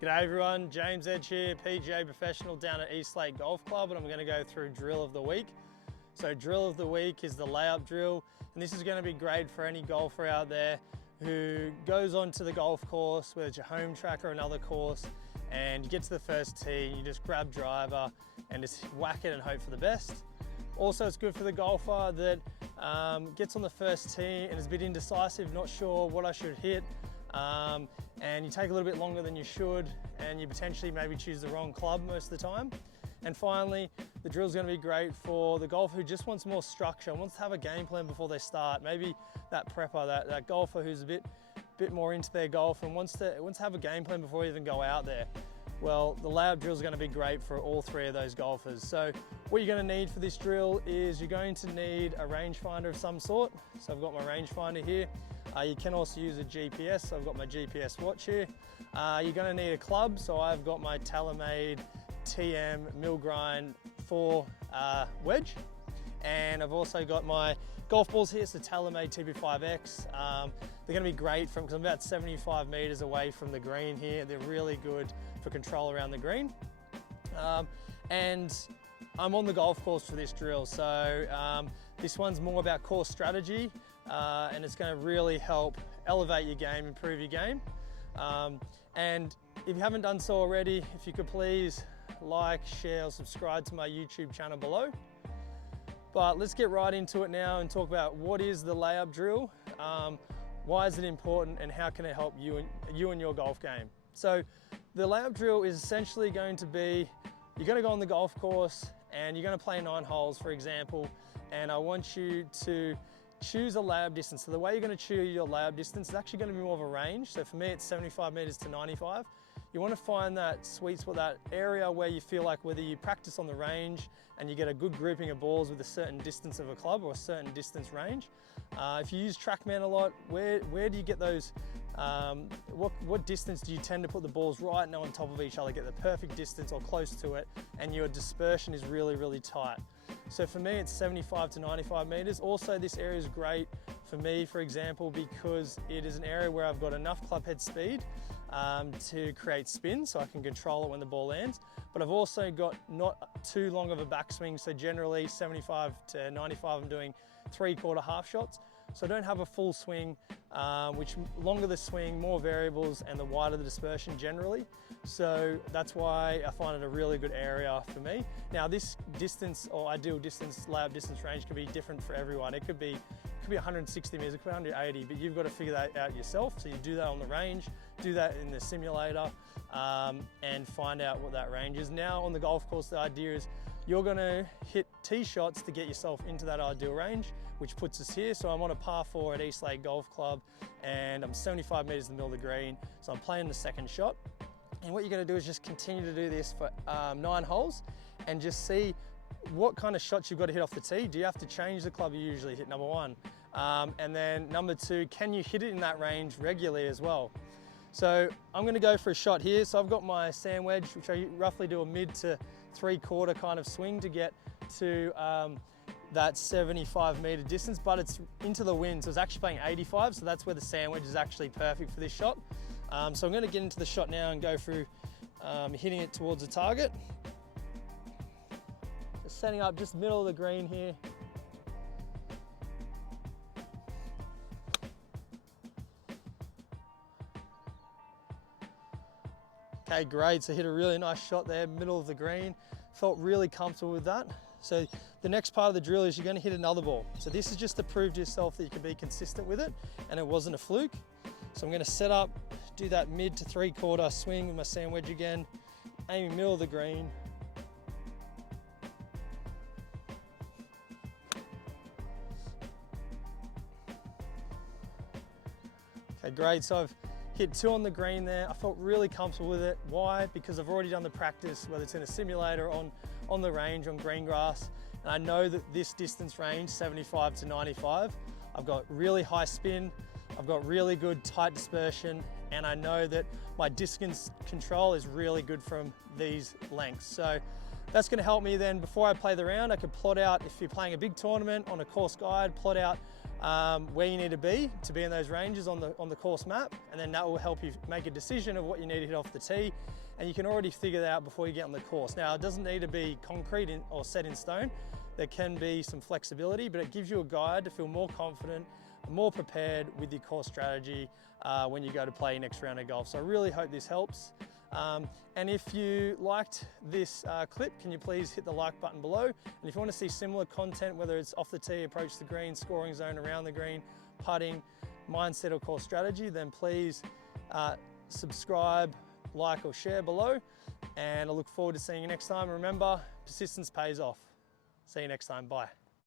G'day everyone, James Edge here, PGA professional down at Eastlake Golf Club, and I'm going to go through drill of the week. So drill of the week is the layup drill, and this is going to be great for any golfer out there who goes onto the golf course, whether it's your home track or another course, and you get to the first tee, you just grab driver and just whack it and hope for the best. Also, it's good for the golfer that gets on the first tee and is a bit indecisive, not sure what I should hit, and you take a little bit longer than you should, and you potentially maybe choose the wrong club most of the time. And finally, the drill is going to be great for the golfer who just wants more structure, wants to have a game plan before they start. Maybe that prepper, that golfer who's a bit more into their golf and wants to have a game plan before you even go out there. Well, the layup drill is going to be great for all three of those golfers. So what you're going to need for this drill is you're going to need a rangefinder of some sort. So I've got my rangefinder here. You can also use a GPS, so I've got my GPS watch here. You're going to need a club, so I've got my TaylorMade TM Mill Grind 4 wedge. And I've also got my golf balls here, so TaylorMade TP5X. They're going to be great because I'm about 75 meters away from the green here. They're really good for control around the green. And I'm on the golf course for this drill, so this one's more about course strategy, and it's going to really help elevate your game, improve your game. And if you haven't done so already, if you could please like, share, or subscribe to my YouTube channel below. But let's get right into it now and talk about what is the layup drill, why is it important, and how can it help you and your golf game. So the layup drill is essentially going to be, you're going to go on the golf course and you're going to play 9 holes, for example, and I want you to choose a layup distance. So the way you're going to choose your layup distance is actually going to be more of a range. So for me, it's 75 meters to 95. You want to find that sweet spot, that area where you feel like whether you practice on the range and you get a good grouping of balls with a certain distance of a club or a certain distance range. If you use TrackMan a lot, where do you get those, what distance do you tend to put the balls right now on top of each other, get the perfect distance or close to it, and your dispersion is really, really tight. So for me, it's 75 to 95 meters. Also, this area is great for me, for example, because it is an area where I've got enough club head speed to create spin, so I can control it when the ball lands. But I've also got not too long of a backswing, so generally 75 to 95, I'm doing 3/4 half shots. So I don't have a full swing, which longer the swing, more variables, and the wider the dispersion generally. So that's why I find it a really good area for me. Now this distance or ideal distance, layup distance range can be different for everyone. It could be 160 meters, it could be 180, but you've got to figure that out yourself. So you do that on the range, do that in the simulator, and find out what that range is. Now on the golf course, the idea is you're going to hit tee shots to get yourself into that ideal range, which puts us here. So I'm on a par 4 at Eastlake Golf Club, and I'm 75 meters in the middle of the green. So I'm playing the second shot. And what you're going to do is just continue to do this for 9 holes and just see what kind of shots you've got to hit off the tee. Do you have to change the club you usually hit, number 1? And then number 2, can you hit it in that range regularly as well? So I'm going to go for a shot here. So I've got my sand wedge, which I roughly do a mid to 3/4 kind of swing to get to that 75 meter distance, but it's into the wind. So it's actually playing 85. So that's where the sand wedge is actually perfect for this shot. So I'm going to get into the shot now and go through hitting it towards the target. Just setting up just middle of the green here. Okay, great, so hit a really nice shot there, middle of the green. Felt really comfortable with that. So the next part of the drill is you're gonna hit another ball. So this is just to prove to yourself that you can be consistent with it and it wasn't a fluke. So I'm gonna set up, do that mid to 3/4 swing with my sand wedge again, aiming middle of the green. Okay, great, so I've hit 2 on the green there. I felt really comfortable with it. Why? Because I've already done the practice, whether it's in a simulator or on the range, on green grass. And I know that this distance range, 75 to 95, I've got really high spin, I've got really good tight dispersion, and I know that my distance control is really good from these lengths. So that's gonna help me then, before I play the round, I could plot out, if you're playing a big tournament on a course guide, plot out where you need to be in those ranges on the course map, and then that will help you make a decision of what you need to hit off the tee, and you can already figure that out before you get on the course. Now, it doesn't need to be concrete or set in stone. There can be some flexibility, but it gives you a guide to feel more confident, more prepared with your course strategy when you go to play your next round of golf. So I really hope this helps. And if you liked this clip, can you please hit the like button below? And if you want to see similar content, whether it's off the tee, approach the green, scoring zone, around the green, putting, mindset or course strategy, then please subscribe, like or share below. And I look forward to seeing you next time. Remember, persistence pays off. See you next time. Bye.